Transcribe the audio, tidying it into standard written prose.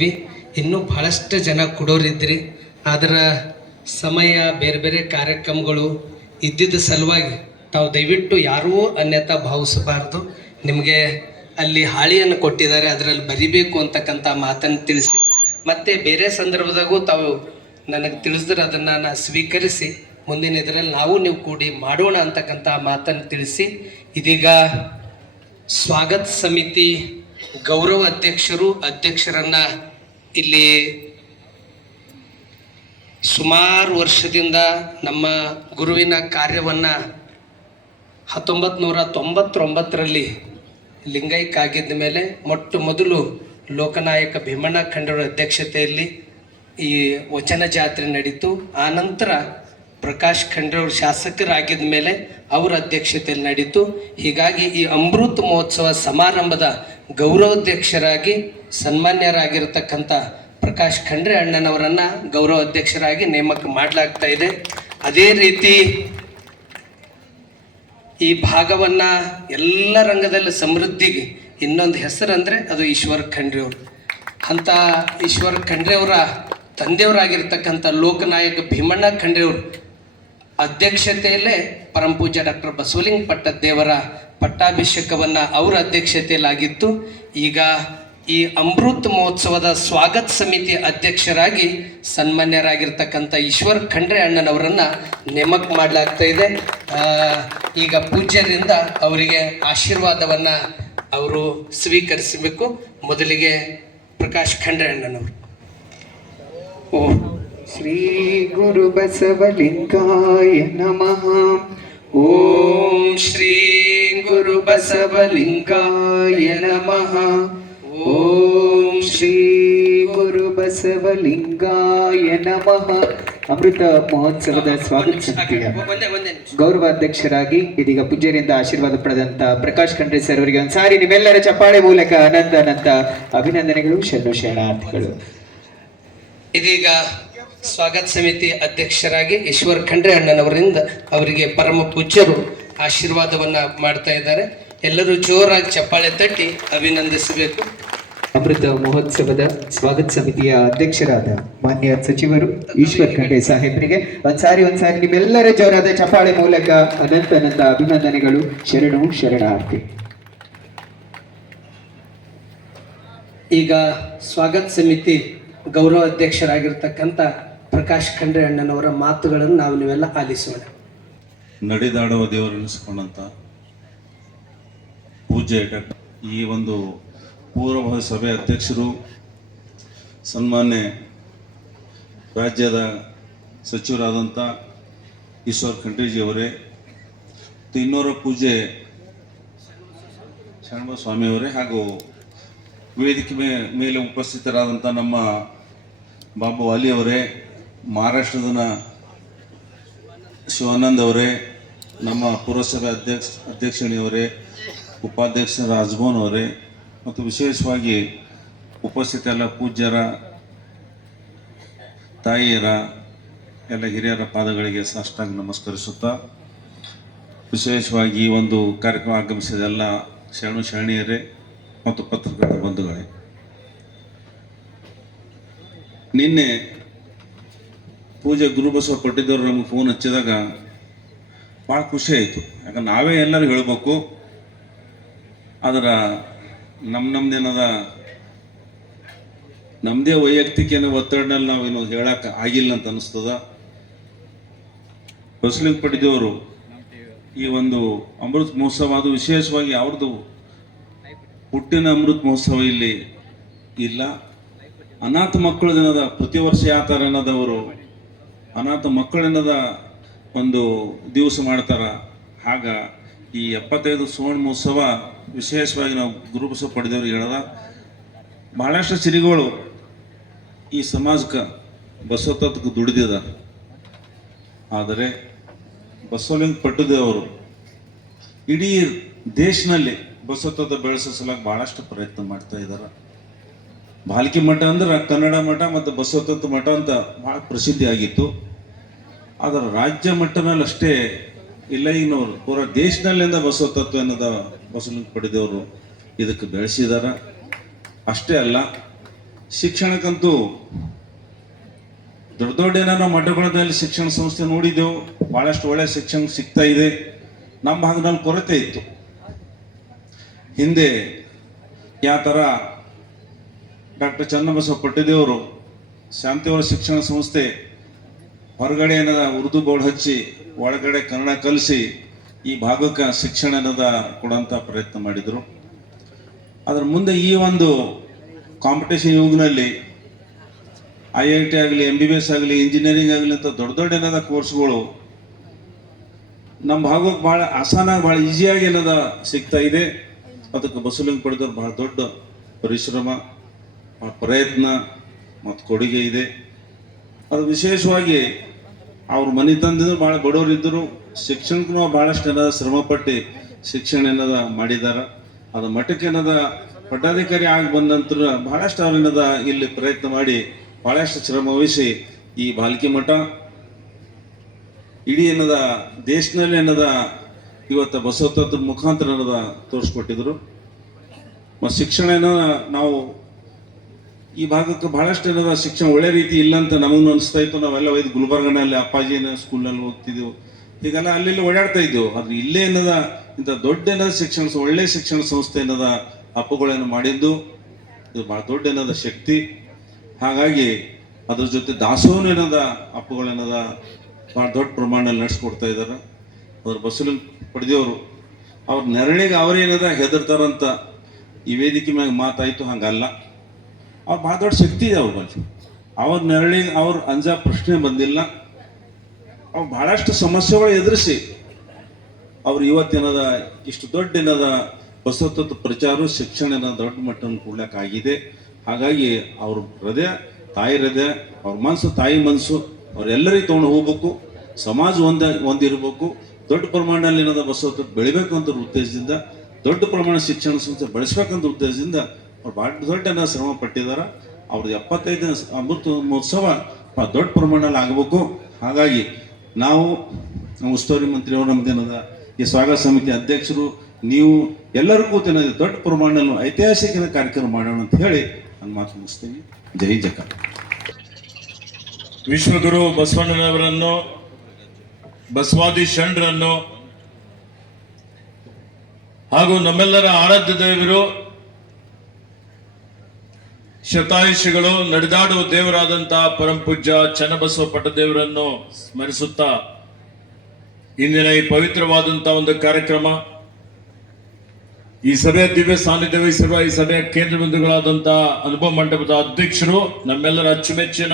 ಕೊಟ್ಟಿದ್ವಿ. ಇನ್ನೂ ಬಹಳಷ್ಟು ಜನ ಕೊಡೋರಿದ್ರಿ. ಅದರ ಸಮಯ ಬೇರೆ ಬೇರೆ ಕಾರ್ಯಕ್ರಮಗಳು ಇದ್ದಿದ್ದ ಸಲುವಾಗಿ ತಾವು ದಯವಿಟ್ಟು ಯಾರೂ ಅನ್ಯತಾ ಭಾವಿಸಬಾರ್ದು. ನಿಮಗೆ ಅಲ್ಲಿ ಹಾಳಿಯನ್ನು ಕೊಟ್ಟಿದ್ದಾರೆ, ಅದರಲ್ಲಿ ಬರಿಬೇಕು ಅಂತಕ್ಕಂಥ ಮಾತನ್ನು ತಿಳಿಸಿ, ಮತ್ತು ಬೇರೆ ಸಂದರ್ಭದಾಗೂ ತಾವು ನನಗೆ ತಿಳಿಸಿದ್ರೆ ಅದನ್ನು ನಾನು ಸ್ವೀಕರಿಸಿ ಮುಂದಿನ ಇದರಲ್ಲಿ ನಾವು ನೀವು ಕೂಡಿ ಮಾಡೋಣ ಅಂತಕ್ಕಂಥ ಮಾತನ್ನು ತಿಳಿಸಿ, ಇದೀಗ ಸ್ವಾಗತ ಸಮಿತಿ ಗೌರವ ಅಧ್ಯಕ್ಷರನ್ನು ಇಲ್ಲಿ ಸುಮಾರು ವರ್ಷದಿಂದ ನಮ್ಮ ಗುರುವಿನ ಕಾರ್ಯವನ್ನು 1999ರಲ್ಲಿ ಲಿಂಗೈಕ್ಯಾಗಿದ್ದ ಮೇಲೆ ಮೊಟ್ಟ ಮೊದಲು ಲೋಕನಾಯಕ ಭೀಮಣ್ಣ ಖಂಡ್ರೆಯವರ ಅಧ್ಯಕ್ಷತೆಯಲ್ಲಿ ಈ ವಚನ ಜಾತ್ರೆ ನಡೀತು. ಆನಂತರ ಪ್ರಕಾಶ್ ಖಂಡ್ರೆಯವರು ಶಾಸಕರಾಗಿದ್ದ ಮೇಲೆ ಅವರ ಅಧ್ಯಕ್ಷತೆಯಲ್ಲಿ ನಡೀತು. ಹೀಗಾಗಿ ಈ ಅಮೃತ ಮಹೋತ್ಸವ ಸಮಾರಂಭದ ಗೌರವಾಧ್ಯಕ್ಷರಾಗಿ ಸನ್ಮಾನ್ಯರಾಗಿರ್ತಕ್ಕಂಥ ಪ್ರಕಾಶ್ ಖಂಡ್ರೆ ಅಣ್ಣನವರನ್ನು ಗೌರವ ಅಧ್ಯಕ್ಷರಾಗಿ ನೇಮಕ ಮಾಡಲಾಗ್ತಾ ಇದೆ. ಅದೇ ರೀತಿ ಈ ಭಾಗವನ್ನು ಎಲ್ಲ ರಂಗದಲ್ಲಿ ಸಮೃದ್ಧಿಗೆ ಇನ್ನೊಂದು ಹೆಸರಂದರೆ ಅದು ಈಶ್ವರ್ ಖಂಡ್ರೆಯವರು. ಅಂಥ ಈಶ್ವರ್ ಖಂಡ್ರೆಯವರ ತಂದೆಯವರಾಗಿರ್ತಕ್ಕಂಥ ಲೋಕನಾಯಕ ಭೀಮಣ್ಣ ಖಂಡ್ರೆಯವರು ಅಧ್ಯಕ್ಷತೆಯಲ್ಲೇ ಪರಮಪೂಜ್ಯ ಡಾಕ್ಟರ್ ಬಸವಲಿಂಗ ಪಟ್ಟದೇವರ ಪಟ್ಟಾಭಿಷೇಕವನ್ನು ಅವರ ಅಧ್ಯಕ್ಷತೆಯಲ್ಲಾಗಿತ್ತು. ಈಗ ಈ ಅಮೃತ ಮಹೋತ್ಸವದ ಸ್ವಾಗತ ಸಮಿತಿ ಅಧ್ಯಕ್ಷರಾಗಿ ಸನ್ಮಾನ್ಯರಾಗಿರ್ತಕ್ಕಂಥ ಈಶ್ವರ್ ಖಂಡ್ರೆ ಅಣ್ಣನವರನ್ನು ನೇಮಕ ಮಾಡಲಾಗ್ತಾ ಇದೆ. ಈಗ ಪೂಜ್ಯರಿಂದ ಅವರಿಗೆ ಆಶೀರ್ವಾದವನ್ನು ಅವರು ಸ್ವೀಕರಿಸಬೇಕು. ಮೊದಲಿಗೆ ಪ್ರಕಾಶ್ ಖಂಡ್ರೆ ಅಣ್ಣನವರು. ಶ್ರೀ ಗುರು ಬಸವಲಿಂಗಾಯ ನಮಃ. ಓಂ ಶ್ರೀ ಗುರು ಬಸವಲಿಂಗಾಯ ನಮಃ. ಓಂ ಶ್ರೀ ಗುರು ಬಸವಲಿಂಗಾಯ ನಮಃ. ಅಮೃತ ಮಹೋತ್ಸವದ ಸ್ವಾಗತ ಸಮಿತಿಯ ಗೌರವಾಧ್ಯಕ್ಷರಾಗಿ ಇದೀಗ ಪೂಜ್ಯರಿಂದ ಆಶೀರ್ವಾದ ಪಡೆದಂತ ಪ್ರಕಾಶ್ ಖಂಡ್ರೆ ಸರ್ ಅವರಿಗೆ ಒಂದ್ಸಾರಿ ನಿಮ್ಮೆಲ್ಲರ ಚಪ್ಪಾಳೆ ಮೂಲಕ ಅನಂತ ಅಭಿನಂದನೆಗಳು, ಶರಣಾರ್ಥಿಗಳು. ಇದೀಗ ಸ್ವಾಗತ ಸಮಿತಿ ಅಧ್ಯಕ್ಷರಾಗಿ ಈಶ್ವರ್ ಖಂಡ್ರೆ ಅಣ್ಣನವರಿಂದ ಅವರಿಗೆ ಪರಮ ಪೂಜ್ಯರು ಆಶೀರ್ವಾದವನ್ನು ಮಾಡ್ತಾ ಇದ್ದಾರೆ. ಎಲ್ಲರೂ ಜೋರಾಗಿ ಚಪ್ಪಾಳೆ ತಟ್ಟಿ ಅಭಿನಂದಿಸಬೇಕು. ಅಮೃತ ಮಹೋತ್ಸವದ ಸ್ವಾಗತ ಸಮಿತಿಯ ಅಧ್ಯಕ್ಷರಾದ ಮಾನ್ಯ ಸಚಿವರು ಈಶ್ವರ್ ಖಂಡ್ರೆ ಸಾಹೇಬರಿಗೆ ಒಂದ್ಸಾರಿ ನಿಮ್ಮೆಲ್ಲರ ಜೋರಾದ ಚಪ್ಪಾಳೆ ಮೂಲಕ ಅನಂತ ಅಭಿನಂದನೆಗಳು, ಶರಣಾರ್ಥಿ. ಈಗ ಸ್ವಾಗತ ಸಮಿತಿ ಗೌರವ ಅಧ್ಯಕ್ಷರಾಗಿರ್ತಕ್ಕಂಥ ಪ್ರಕಾಶ್ ಖಂಡ್ರೆ ಅಣ್ಣನವರ ಮಾತುಗಳನ್ನು ನಾವು ನೀವೆಲ್ಲ ಆಲಿಸೋಣ. ನಡೆದಾಡುವ ದೇವರೆನಿಸಿಕೊಂಡಂಥ ಪೂಜ್ಯ ಈ ಒಂದು ಪೂರ್ವಭಾವಿ ಸಭೆ ಅಧ್ಯಕ್ಷರು, ಸನ್ಮಾನ್ಯ ರಾಜ್ಯದ ಸಚಿವರಾದಂಥ ಈಶ್ವರ್ ಖಂಡ್ರೆಜಿಯವರೇ, ಇನ್ನೋರ ಪೂಜೆ ಶರಣಬ ಸ್ವಾಮಿಯವರೇ, ಹಾಗೂ ವೇದಿಕೆ ಮೇಲೆ ಉಪಸ್ಥಿತರಾದಂಥ ನಮ್ಮ ಬಾಬು ವಾಲಿಯವರೇ, ಮಹಾರಾಷ್ಟ್ರದ ಶಿವಾನಂದ್ ಅವರೇ, ನಮ್ಮ ಪುರಸಭೆ ಅಧ್ಯಕ್ಷಣಿಯವರೇ, ಉಪಾಧ್ಯಕ್ಷ ರಾಜಭವನ್ ಅವರೇ, ಮತ್ತು ವಿಶೇಷವಾಗಿ ಉಪಸ್ಥಿತ ಎಲ್ಲ ಪೂಜ್ಯರ, ತಾಯಿಯರ, ಎಲ್ಲ ಹಿರಿಯರ ಪಾದಗಳಿಗೆ ಸಾಷ್ಟಾಂಗ ನಮಸ್ಕರಿಸುತ್ತಾ, ವಿಶೇಷವಾಗಿ ಈ ಒಂದು ಕಾರ್ಯಕ್ರಮ ಆಗಮಿಸಿದ ಎಲ್ಲ ಶರಣಿಯರೇ ಮತ್ತು ಪತ್ರಕರ್ತರ ಬಂಧುಗಳೇ, ನಿನ್ನೆ ಪೂಜೆ ಗುರುಬಸವ ಪಟ್ಟಿದ್ದವರು ನಮಗೆ ಫೋನ್ ಹಚ್ಚಿದಾಗ ಭಾಳ ಖುಷಿ ಆಯಿತು. ಯಾಕಂದ್ರೆ ನಾವೇ ಎಲ್ಲರೂ ಹೇಳಬೇಕು, ಆದ್ರೆ ನಮ್ಮದೇನದ ನಮ್ಮದೇ ವೈಯಕ್ತಿಕ ಒತ್ತಡನಲ್ಲಿ ನಾವೇನು ಹೇಳಕ್ಕೆ ಆಗಿಲ್ಲ ಅಂತ ಅನಿಸ್ತದ. ಬಸವಲಿಂಗ ಪಟ್ಟಿದ್ದವರು ಈ ಒಂದು ಅಮೃತ ಮಹೋತ್ಸವ, ಅದು ವಿಶೇಷವಾಗಿ ಅವ್ರದ್ದು ಹುಟ್ಟಿನ ಅಮೃತ ಮಹೋತ್ಸವ ಇಲ್ಲಿ ಇಲ್ಲ. ಅನಾಥ ಮಕ್ಕಳ ದಿನದ ಪ್ರತಿ ವರ್ಷ ಯಾವ ಥರ ಅನ್ನೋದವರು ಅನಾಥ ಮಕ್ಕಳನ್ನದ ಒಂದು ದಿವಸ ಮಾಡ್ತಾರ. ಆಗ ಈ 75 ಸುವರ್ಣ ಮಹೋತ್ಸವ ವಿಶೇಷವಾಗಿ ನಾವು ಗುರುಬಸವ ಪಡೆದವ್ರಿಗೆ ಹೇಳದ, ಬಹಳಷ್ಟು ಸಿರಿಗಳು ಈ ಸಮಾಜಕ್ಕೆ ಬಸವತತ್ವಕ್ಕೆ ದುಡಿದಿದ. ಆದರೆ ಬಸವಲಿಂಗ ಪಟ್ಟದೇವರು ಇಡೀ ದೇಶನಲ್ಲಿ ಬಸವತತ್ವ ಬೆಳೆಸೋ ಸಲುವಾಗಿ ಭಾಳಷ್ಟು ಪ್ರಯತ್ನ ಮಾಡ್ತಾ ಇದ್ದಾರೆ. ಬಾಲ್ಕಿ ಮಠ ಅಂದ್ರೆ ಕನ್ನಡ ಮಠ ಮತ್ತು ಬಸವತತ್ವ ಮಠ ಅಂತ ಭಾಳ ಪ್ರಸಿದ್ಧಿ ಆಗಿತ್ತು. ಆದರೆ ರಾಜ್ಯ ಮಟ್ಟದಲ್ಲಿ ಅಷ್ಟೇ ಇಲ್ಲ, ಈಗಿನವರು ಪೂರ ದೇಶದಲ್ಲಿಂದ ಬಸವತತ್ವ ಬಸವಲಿಂಗ ಪಡೆದವರು ಇದಕ್ಕೆ ಬೆಳೆಸಿದಾರ. ಅಷ್ಟೇ ಅಲ್ಲ, ಶಿಕ್ಷಣಕ್ಕಂತೂ ದೊಡ್ಡ ದೊಡ್ಡ ಏನಾರ ಮಠಗಳಲ್ಲಿ ಶಿಕ್ಷಣ ಸಂಸ್ಥೆ ನೋಡಿದೆವು, ಭಾಳಷ್ಟು ಒಳ್ಳೆಯ ಶಿಕ್ಷಣ ಸಿಗ್ತಾ ಇದೆ. ನಮ್ಮ ಭಾಗದಲ್ಲಿ ಕೊರತೆ ಇತ್ತು. ಹಿಂದೆ ಯಾವ ಥರ ಡಾಕ್ಟರ್ ಚನ್ನಬಸವ ಪಟ್ಟದೇವರು ಶಾಂತಿಯವರ ಶಿಕ್ಷಣ ಸಂಸ್ಥೆ ಹೊರಗಡೆ ಏನದ ಉರ್ದು ಬೋರ್ಡ್ ಹಚ್ಚಿ ಒಳಗಡೆ ಕನ್ನಡ ಕಲಿಸಿ ಈ ಭಾಗಕ್ಕೆ ಶಿಕ್ಷಣ ಏನದ ಕೊಡೋಂಥ ಪ್ರಯತ್ನ ಮಾಡಿದರು. ಅದರ ಮುಂದೆ ಈ ಒಂದು ಕಾಂಪಿಟೇಷನ್ ಯುಗನಲ್ಲಿ IIT ಆಗಲಿ, MBBS ಆಗಲಿ, ಇಂಜಿನಿಯರಿಂಗ್ ಆಗಲಿ ಅಂತ ದೊಡ್ಡ ದೊಡ್ಡ ಏನದ ಕೋರ್ಸ್ಗಳು ನಮ್ಮ ಭಾಗಕ್ಕೆ ಭಾಳ ಆಸಾನಾಗಿ ಭಾಳ ಈಸಿಯಾಗಿ ಏನದ ಸಿಗ್ತಾ ಇದೆ. ಅದಕ್ಕೆ ಬಸವಲಿಂಗ ಪಡೆದವ್ರು ಭಾಳ ದೊಡ್ಡ ಪರಿಶ್ರಮ, ಪ್ರಯತ್ನ ಮತ್ತು ಕೊಡುಗೆ ಇದೆ. ಅದು ವಿಶೇಷವಾಗಿ ಅವ್ರ ಮನೆ ತಂದಿದ್ರು ಭಾಳ ಬಡವರಿದ್ದರು. ಶಿಕ್ಷಣಕ್ಕೂ ಭಾಳಷ್ಟು ಏನದ ಶ್ರಮಪಟ್ಟು ಶಿಕ್ಷಣ ಏನದ ಮಾಡಿದ್ದಾರೆ. ಅದು ಮಠಕ್ಕೆ ಏನದ ಪಟ್ಟಾಧಿಕಾರಿ ಆಗಿ ಬಂದ ನಂತರ ಭಾಳಷ್ಟು ಅವ್ರೇನದ ಇಲ್ಲಿ ಪ್ರಯತ್ನ ಮಾಡಿ ಭಾಳಷ್ಟು ಶ್ರಮ ವಹಿಸಿ ಈ ಬಾಲ್ಕಿ ಮಠ ಇಡೀ ಏನದ ದೇಶದಲ್ಲಿ ಏನದ ಇವತ್ತು ಬಸವ ತತ್ವದ ಮುಖಾಂತರ ಏನದ ತೋರಿಸ್ಕೊಟ್ಟಿದ್ರು. ಮತ್ತು ಶಿಕ್ಷಣ ಏನದ ನಾವು ಈ ಭಾಗಕ್ಕೆ ಭಾಳಷ್ಟು ಏನದ ಶಿಕ್ಷಣ ಒಳ್ಳೆ ರೀತಿ ಇಲ್ಲ ಅಂತ ನಮಗೂ ಅನಿಸ್ತಾ ಇತ್ತು. ನಾವೆಲ್ಲ ಒಯ್ದು ಗುಲ್ಬರ್ಗನಲ್ಲಿ ಅಪ್ಪಾಜಿನ ಸ್ಕೂಲ್ನಲ್ಲಿ ಹೋಗ್ತಿದ್ದೆವು, ಹೀಗೆಲ್ಲ ಅಲ್ಲಿ ಓಡಾಡ್ತಾ ಇದ್ದೆವು. ಆದ್ರೆ ಇಲ್ಲೇ ಏನದ ಇಂಥ ದೊಡ್ಡ ಏನದ ಶಿಕ್ಷಣ ಒಳ್ಳೆ ಶಿಕ್ಷಣ ಸಂಸ್ಥೆ ಏನದ ಅಪ್ಪುಗಳೇನು ಮಾಡಿದ್ದು ಇದು ಭಾಳ ದೊಡ್ಡ ಏನದ ಶಕ್ತಿ. ಹಾಗಾಗಿ ಅದ್ರ ಜೊತೆ ದಾಸೋಹನ ಏನದ ಅಪ್ಪುಗಳೇನದ ಭಾಳ ದೊಡ್ಡ ಪ್ರಮಾಣದಲ್ಲಿ ನಡೆಸ್ಕೊಡ್ತಾ ಇದ್ದಾರೆ. ಅದ್ರ ಬಸವಲಿಂಗ ಪಡೆದೇವರು ಅವ್ರ ನೆರಳಿಗೆ ಅವ್ರೇನದ ಹೆದರ್ತಾರಂತ ಈ ವೇದಿಕೆ ಮ್ಯಾಗ ಮಾತಾಯಿತು, ಹಂಗಲ್ಲ. ಅವ್ರು ಭಾಳ ದೊಡ್ಡ ಶಕ್ತಿ ಇದೆ ಅವ್ರ ಬಳಿ. ಅವ್ರ ನೆರಳಿಗೆ ಅವ್ರ ಅಂಜಾ ಪ್ರಶ್ನೆ ಬಂದಿಲ್ಲ. ಅವ್ರು ಭಾಳಷ್ಟು ಸಮಸ್ಯೆಗಳು ಎದುರಿಸಿ ಅವ್ರು ಇವತ್ತೇನದ ಇಷ್ಟು ದೊಡ್ಡ ಏನದ ಬಸವತ್ವ ಪ್ರಚಾರ ಶಿಕ್ಷಣ ಏನದ ದೊಡ್ಡ ಮಟ್ಟವನ್ನು ಕೊಡ್ಲಿಕ್ಕಾಗಿದೆ. ಹಾಗಾಗಿ ಅವ್ರ ಹೃದಯ ತಾಯಿ ಹೃದಯ, ಅವ್ರ ಮನಸ್ಸು ತಾಯಿ ಮನಸ್ಸು, ಅವರೆಲ್ಲರಿಗೂ ತೊಗೊಂಡು ಹೋಗ್ಬೇಕು. ಸಮಾಜ ಒಂದಿರಬೇಕು. ದೊಡ್ಡ ಪ್ರಮಾಣದಲ್ಲಿ ಏನದ ಬಸವತ್ವ ಬೆಳಿಬೇಕಂತ ಉದ್ದೇಶದಿಂದ, ದೊಡ್ಡ ಪ್ರಮಾಣ ಶಿಕ್ಷಣ ಸಂಸ್ಥೆ ಬೆಳೆಸ್ಬೇಕಂತ ಉದ್ದೇಶದಿಂದ ಅವ್ರು ಭಾಳ ದೊಡ್ಡ ಶ್ರಮ ಪಟ್ಟಿದ್ದಾರೆ. ಅವ್ರದ್ದು 75ನೇ ಅಮೃತ ಮಹೋತ್ಸವ ದೊಡ್ಡ ಪ್ರಮಾಣದಲ್ಲಿ ಆಗಬೇಕು. ಹಾಗಾಗಿ ನಾವು ಉಸ್ತುವಾರಿ ಮಂತ್ರಿಯವರು, ನಮ್ದೇನದ ಈ ಸ್ವಾಗತ ಸಮಿತಿ ಅಧ್ಯಕ್ಷರು, ನೀವು ಎಲ್ಲರೂ ಕೂತೇನದ ದೊಡ್ಡ ಪ್ರಮಾಣದಲ್ಲಿ ಐತಿಹಾಸಿಕ ಕಾರ್ಯಕ್ರಮ ಮಾಡೋಣ ಅಂತ ಹೇಳಿ ನಾನು ಮಾತು ಮುಗಿಸ್ತೀನಿ. ಜೈ ಜಕ. ವಿಶ್ವಗುರು ಬಸವಣ್ಣನವರನ್ನು, ಬಸವಾದಿ ಶರಣರನ್ನು ಹಾಗೂ ನಮ್ಮೆಲ್ಲರ ಆರಾಧ್ಯ ದೇವರು ಶತಾಯುಷಿಗಳು ನಡೆದಾಡುವ ದೇವರಾದಂತಹ ಪರಮಪೂಜ್ಯ ಚನ್ನಬಸವ ಪಟ್ಟದೇವರನ್ನು ಸ್ಮರಿಸುತ್ತಾ ಇಂದಿನ ಈ ಪವಿತ್ರವಾದಂತಹ ಒಂದು ಕಾರ್ಯಕ್ರಮ, ಈ ಸಭೆಯ ದಿವ್ಯ ಸಾನ್ನಿಧ್ಯ ವಹಿಸಿರುವ ಈ ಸಭೆಯ ಕೇಂದ್ರ ಬಿಂದುಗಳಾದಂತಹ ಅನುಭವ ಮಂಟಪದ ಅಧ್ಯಕ್ಷರು, ನಮ್ಮೆಲ್ಲರ ಅಚ್ಚುಮೆಚ್ಚಿನ